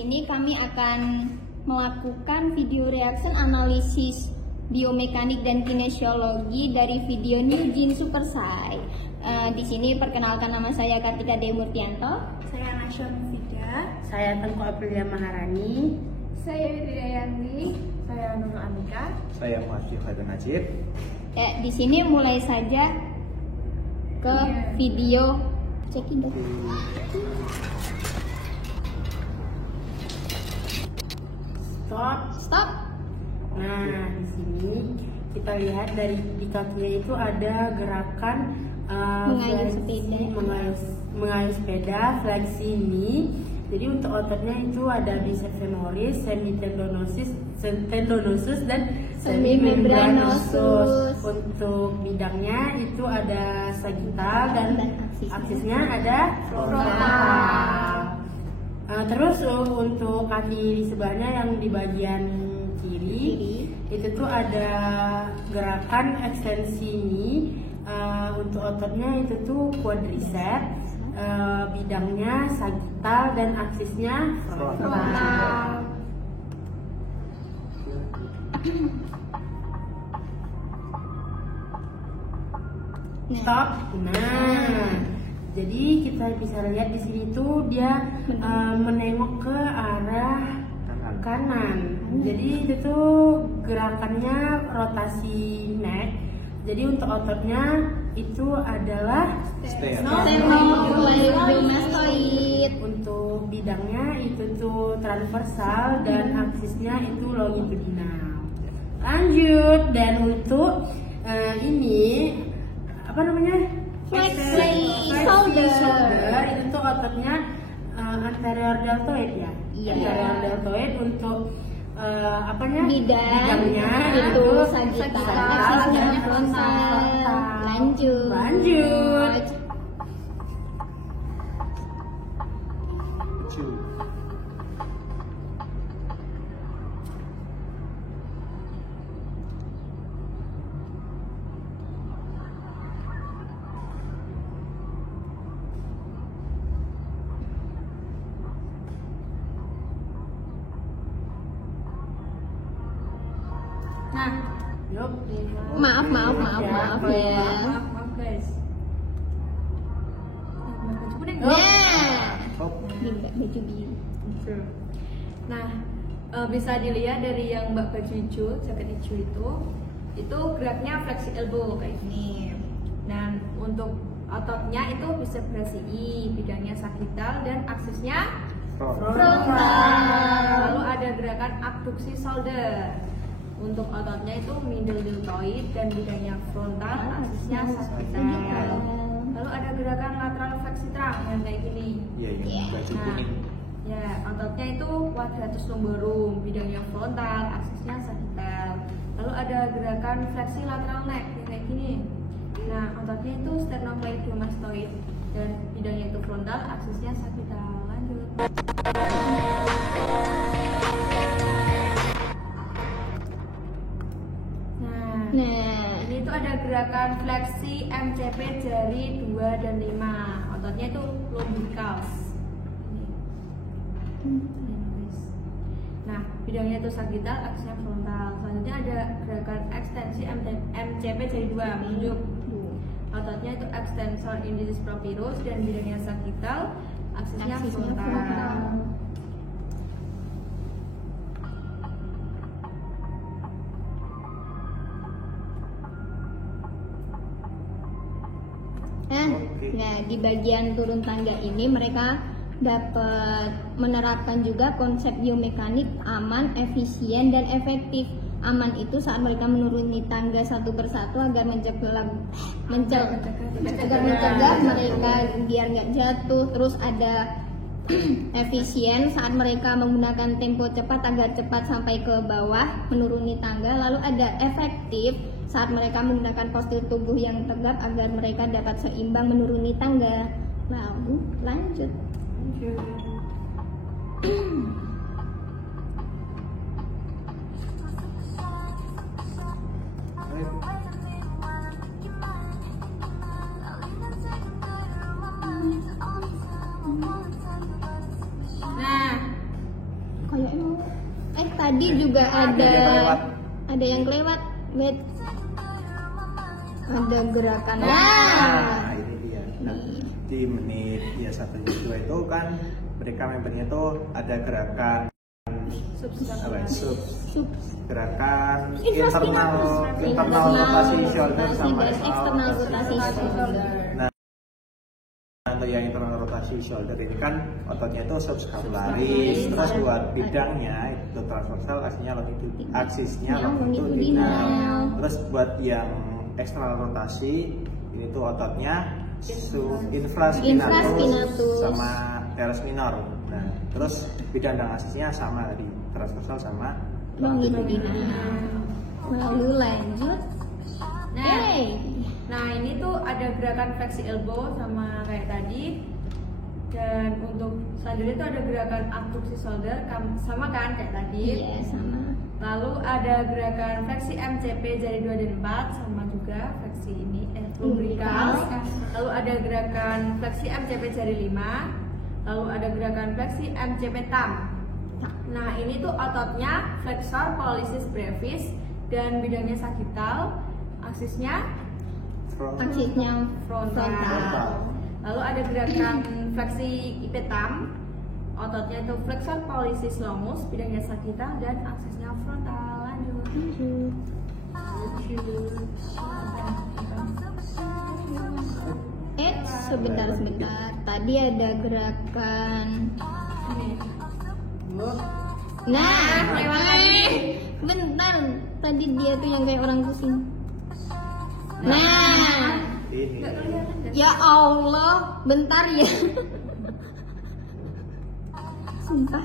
sini kami akan melakukan video reaction analisis biomekanik dan kinesiologi dari video New Gene Super Sai. Di sini perkenalkan, nama saya Kartika Dewi Murtianto. Saya Nasya Mufida. Saya Tengku Aprilia Maharani. Saya Widiayanti. Saya Nurul Amika. Saya Muhammad Haidar Najib. Di sini mulai saja ke video. Cekin deh. Stop. Nah, di sini kita lihat di kakinya itu ada gerakan mengayuh sepeda, fleksi ini. Jadi untuk ototnya itu ada biceps femoris, semitendonosus dan semimembranosus. Untuk bidangnya itu ada sagittal dan aksisnya ada frontal. Terus untuk kaki di sebelahnya yang di bagian kiri itu tuh ada gerakan ekstensi ini. Untuk ototnya itu tuh quadriceps, bidangnya sagittal dan aksisnya frontal. Stop. Nah, jadi kita bisa lihat di sini tuh dia menengok ke arah kanan. Jadi itu tuh gerakannya rotasi neck. Jadi untuk ototnya itu adalah sternocleidomastoid. Untuk bidangnya itu tuh transversal dan aksisnya itu longitudinal. Lanjut, dan untuk ini apa namanya? Flexi shoulder. Itu tuh ototnya anterior deltoid ya. Iya. Anterior deltoid untuk bidangnya itu sagittal, aksisnya frontal. Lanjut. Nah, Maaf ya. Maaf guys. Baju biru. Nah, bisa dilihat dari yang Mbak baju hijau, jaket hijau itu geraknya fleksi elbow kayak gini. Dan untuk ototnya itu bisa bracii, bidangnya sagittal dan aksisnya frontal. Lalu ada gerakan abduksi shoulder. Untuk ototnya itu middle deltoid dan bidangnya frontal, aksisnya sagittal. Lalu ada gerakan lateral fleksi trunk yang kayak gini. Iya, baju kuning. Ya, ototnya itu quadratus lumborum, bidangnya frontal, aksisnya sagittal. Lalu ada gerakan fleksi lateral neck yang kayak gini. Nah, ototnya itu sternocleidomastoid dan bidangnya itu frontal, aksisnya sagittal. Lanjut. Nah, ini tuh ada gerakan fleksi MCP jari 2 dan 5. Ototnya itu lumbricals. Nah, bidangnya itu sagittal, aksisnya frontal. Selanjutnya ada gerakan ekstensi MCP jari 2 menunjuk. Ototnya itu extensor indicis propyrus dan bidangnya sagittal, aksisnya frontal. Nah, di bagian turun tangga ini mereka dapat menerapkan juga konsep biomekanik aman, efisien, dan efektif. Aman itu saat mereka menuruni tangga satu persatu agar mencegah mereka biar nggak jatuh. Terus ada efisien saat mereka menggunakan tempo cepat agar cepat sampai ke bawah menuruni tangga. Lalu ada efektif saat mereka menggunakan postur tubuh yang tegap agar mereka dapat seimbang menuruni tangga. Lalu lanjut. tadi juga ada yang kelewat. Wait. Ada gerakan. Nah, ini dia. Nah, di menit ya 1-2 itu kan mereka membernya itu ada gerakan gerakan internal rotasi shoulder sama eksternal rotasi shoulder. Nah, untuk yang internal rotasi shoulder ini kan ototnya itu subscapularis, terus buat bidangnya itu transversal, aksisnya longitudinal. Terus buat yang eksternal rotasi ini tuh ototnya infraspinatus sama teres minor. Nah, terus bidang dan aksisnya sama di transversal sama longitudinal. Lalu lanjut. Nah ini tuh ada gerakan fleksi elbow sama kayak tadi. Dan untuk selanjutnya itu ada gerakan abduksi shoulder sama kan kayak tadi. Iya, sama. Lalu ada gerakan fleksi MCP jari 2 dan 4 sama juga fleksi ini lumbricals. Lalu ada gerakan fleksi MCP jari 5. Lalu ada gerakan fleksi MCP thumb. Nah ini tuh ototnya flexor pollicis brevis dan bidangnya sagittal, aksisnya frontal. Lalu ada gerakan fleksi IP thumb, ototnya itu flexor pollicis longus, bidangnya sagittal dan aksisnya frontal. Lanjut. Sebentar. Tadi ada gerakan. Bentar. Tadi dia tuh yang kayak orang pusing. ini. Ya Allah, bentar ya. Sumpah.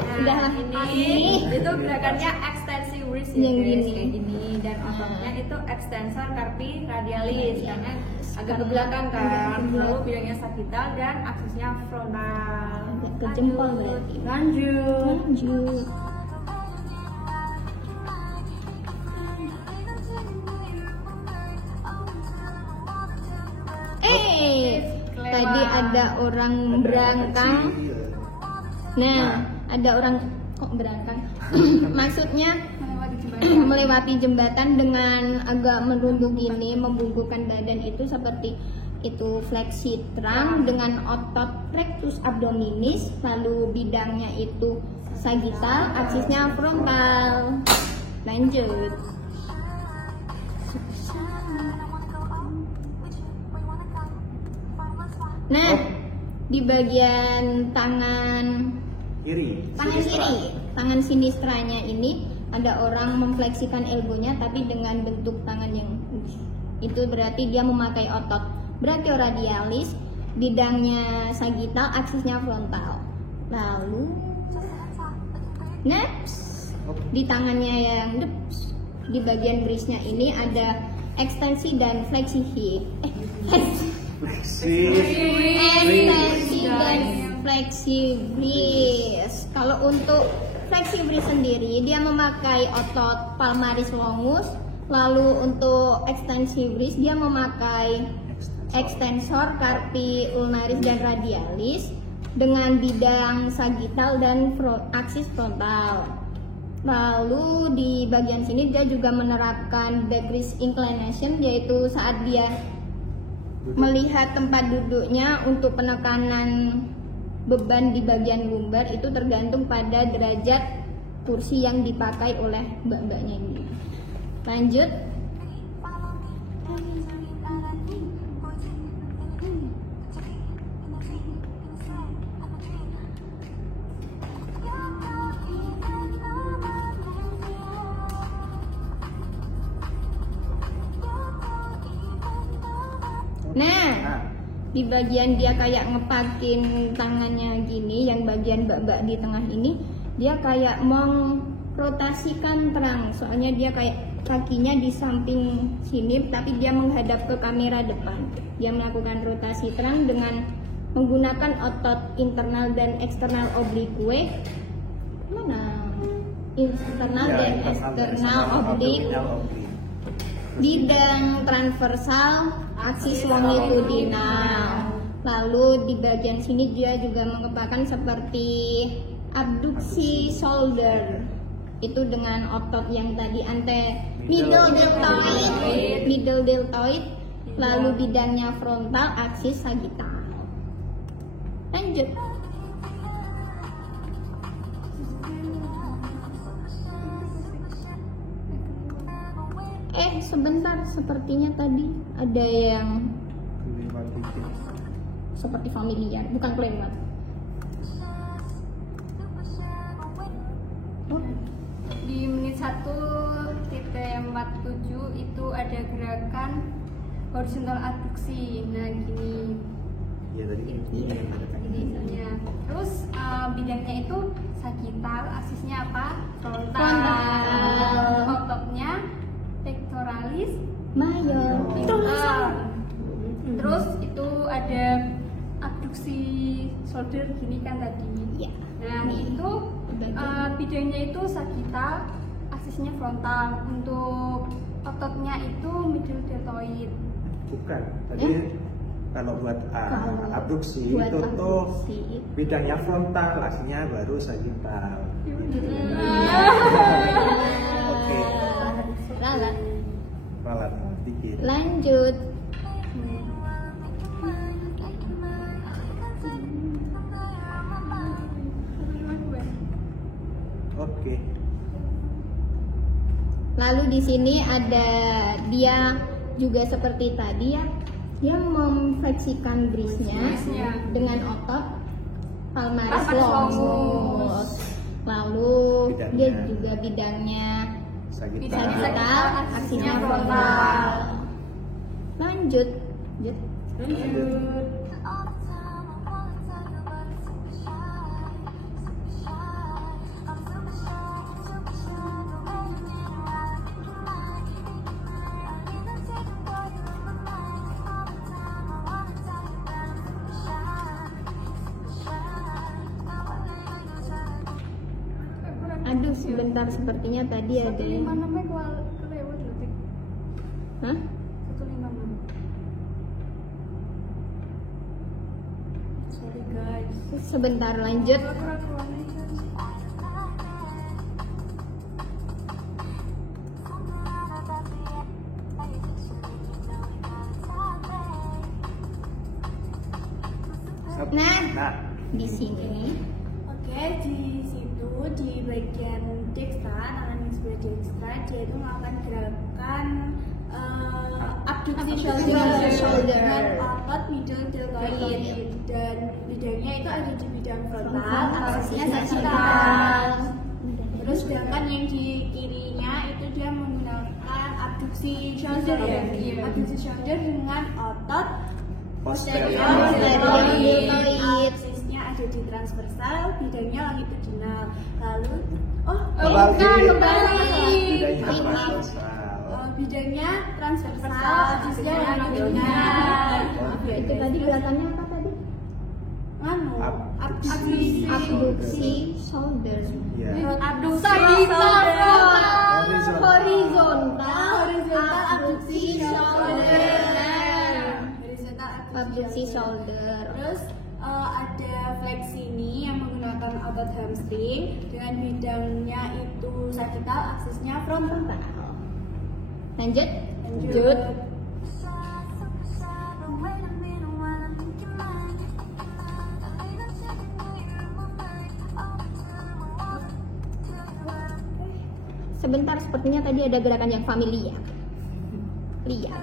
Udah ini itu gerakannya extensive wrist ya yang guys, gini. kayak gini, dan ototnya itu extensor carpi radialis karena agak ke belakang kan. Lalu bidangnya sagittal dan aksisnya frontal. Agak ke jempol berarti. Lanjut. Tadi ada orang berangkang. Nah, ada orang kok berangkang? Maksudnya melewati jembatan dengan agak merunduk ini, membungkukkan badan itu seperti itu fleksi trunk dengan otot rectus abdominis, lalu bidangnya itu sagittal, aksisnya frontal. Lanjut. Nah, di bagian tangan kiri, tangan sinistranya ini ada orang memfleksikan elbownya tapi dengan bentuk tangan yang itu berarti dia memakai otot brachioradialis, bidangnya sagittal, aksisnya frontal. Lalu next di tangannya yang di bagian brisnya ini ada ekstensi dan fleksi hip. Ekstensi dan fleksi bris. Kalau untuk fleksi bris sendiri dia memakai otot palmaris longus. Lalu untuk ekstensi bris dia memakai ekstensor carpi ulnaris dan radialis dengan bidang sagittal dan aksis frontal. Lalu di bagian sini dia juga menerapkan back wrist inclination, yaitu saat dia melihat tempat duduknya untuk penekanan beban di bagian lumbar itu tergantung pada derajat kursi yang dipakai oleh mbak-mbaknya ini. Lanjut. Nah, di bagian dia kayak ngepakin tangannya gini, yang bagian mbak-mbak di tengah ini, dia kayak mengrotasikan terang. Soalnya dia kayak kakinya di samping sini, tapi dia menghadap ke kamera depan. Dia melakukan rotasi terang dengan menggunakan otot internal dan eksternal oblique. Mana? Internal dan eksternal oblique. Bidang transversal, aksis longitudinal. Lalu di bagian sini dia juga mengepakkan seperti abduksi shoulder itu dengan otot yang tadi middle deltoid, lalu bidangnya frontal, aksis sagital. Lanjut. Sebentar, sepertinya tadi ada yang seperti familiar, bukan kelewat. Di menit 1:47 itu ada gerakan horizontal abduksi. Nah gini. Ya tadi Iya. Terus bidangnya itu sagital, aksisnya apa? Frontal. Ototnya pectoralis major. Terus itu ada abduksi shoulder gini kan tadi. Ya. Nah itu bidangnya itu sagital, aksisnya frontal. Untuk ototnya itu middle deltoid. Bukan. Tadi kalau buat abduksi itu tuh bidangnya frontal, aksisnya baru sagital. Oke. Ralat dikit. Lanjut. Oke. Lalu di sini ada dia juga seperti tadi ya, dia memfleksikan brisnya dengan otot palmaris longus. Lalu dia juga bidangnya sagital, aksinya frontal. Lanjut. Aduh, sebentar, sepertinya tadi ada yang... 156 kelewat loh. Hah? 156. Sorry guys. Sebentar, lanjut. Nah, di sini. Oke, di situ di bagian dextra, tangan sebelah dextra, dia itu melakukan gerakan abduksi shoulder dengan otot middle deltoid, dan bidangnya itu ada di bidang frontal, aksesnya sagital. Terus sedangkan yang di kirinya itu dia menggunakan abduksi shoulder abduksi shoulder dengan otot posterior deltoid. Aksesnya ada di transversal, bidangnya longitudinal. Lalu bidangnya transversal, aksesnya longitudinal. Itu tadi gerakannya apa tadi? Abduksi shoulder. Abduksi Horizontal abduksi shoulder. Abduksi shoulder. Terus ada fleksi ini yang menggunakan otot hamstring dengan bidangnya itu sagital, aksesnya frontal. Lanjut. Sebentar, sepertinya tadi ada gerakan yang familiar. Lihat.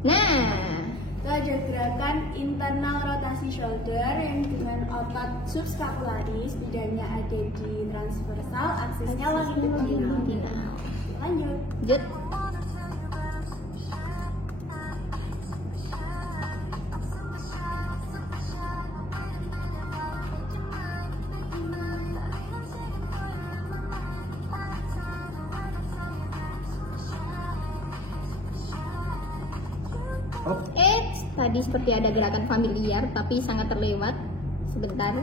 Nah, ada gerakan internal rotasi shoulder yang dengan otot subscapularis, bidangnya ada di transversal, aksesnya longitudinal. Lanjut. Tadi seperti ada gerakan familiar tapi sangat terlewat. Sebentar.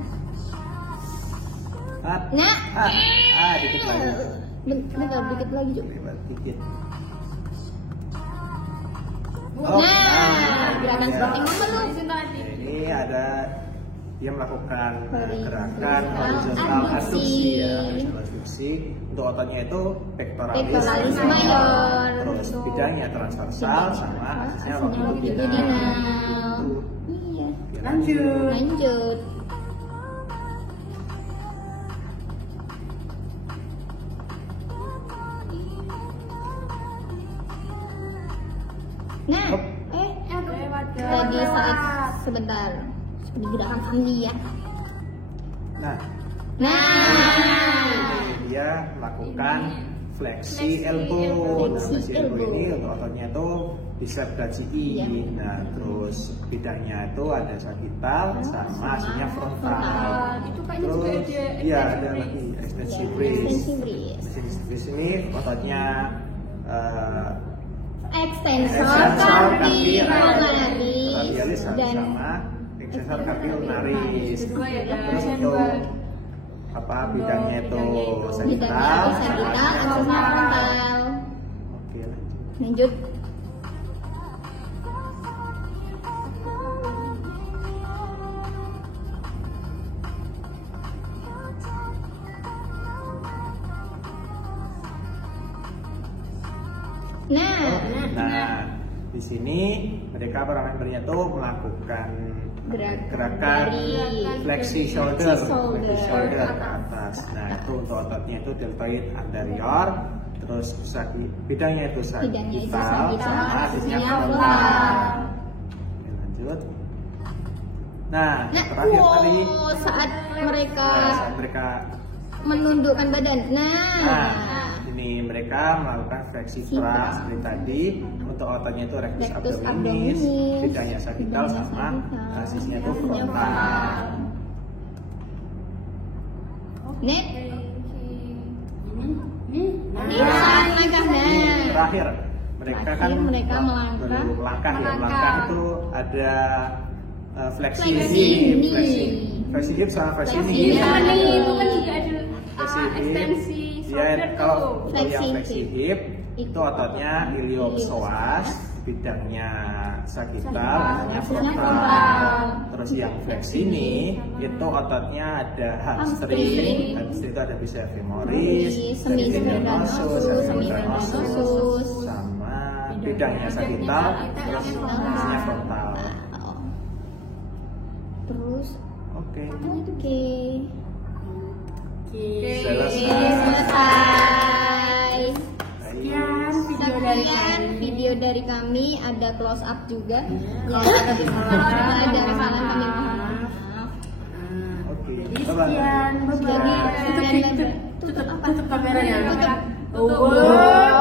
Dikit lagi. Dikit lagi juga. Dikit. Gerakan seperti memeluk. Ini ada dia melakukan Horizontal gerakan horizontal adduksi ya, horizontal adduksi. Untuk ototnya itu pectoralis mayor. terus bidangnya transversal sama aksesnya longitudinal. Longitudinal. Gitu. Iya. Oke, Lanjut. Lanjut. Nah, Hop. Lewat tadi saat sebentar seperti gerakan Hamdi ya. Nah, Nah, ini dia melakukan fleksi elbow. Nah, Fleksi fleksi elbow elbow. ini untuk ototnya itu bicep brachii. Iya. Nah, terus bidangnya itu ada sagittal sama aslinya frontal. Itu kayaknya juga Terus, ada iya extension ada brace. lagi extensive brace. extensive brace. Extensive brace ini ototnya Extensor extensor cardiolaris radialis dan sama extensor cardiolaris. Kedua ya, Terus dan untuk apa bidangnya itu bidangnya itu bidangnya sagittal. sagittal, aksesnya frontal. Oke, lanjut. Lanjut. Nah, di sini mereka para membernya tuh melakukan gerakan dari fleksi shoulder, fleksi ke atas. Nah, itu untuk ototnya itu deltoid anterior, terus bidangnya itu Bidangnya itu sagittal, sagittal, sama asisnya asisnya frontal. frontal. Oke, lanjut. Nah, Nah, terakhir tadi saat mereka saat mereka menundukkan badan. Nah, ini mereka melakukan fleksi pra seperti tadi. Untuk ototnya itu rectus Rectus abdominis, abdominis, bidangnya sagittal bidangnya sama sagittal, asisnya itu asisnya frontal. net Ini, di saat langkah nah. Terakhir mereka Terakhir kan mereka melangkah. baru melangkah ya, melangkah itu ada fleksi Fleksi hip, knee. fleksi hip sama fleksi Fleksi knee. knee. Sama nih, itu kan juga ada Fleksi hip. ekstensi Ya, shoulder kalau tuh. untuk Fleksi yang fleksi hip. hip itu ototnya iliopsoas, bidangnya sagittal, asisnya asisnya frontal. frontal. Terus yang fleksi ini itu ototnya ada hamstring, Hamstring. hamstring itu ada bisa femoris, semimembranosus, semimembranosus, sama bidangnya sagittal, terus asisnya frontal. Oh. Terus Oke, oke. selesai. Sekian video dari Sekian kami. video dari kami, ada close up juga. Kalau ada kesalahan, Kalau ada kesalahan kami mohon maaf. Oke, Jadi bye-bye. sekian, Jadi, bye-bye. sekian, Tutup kameranya. Tutup. Wow.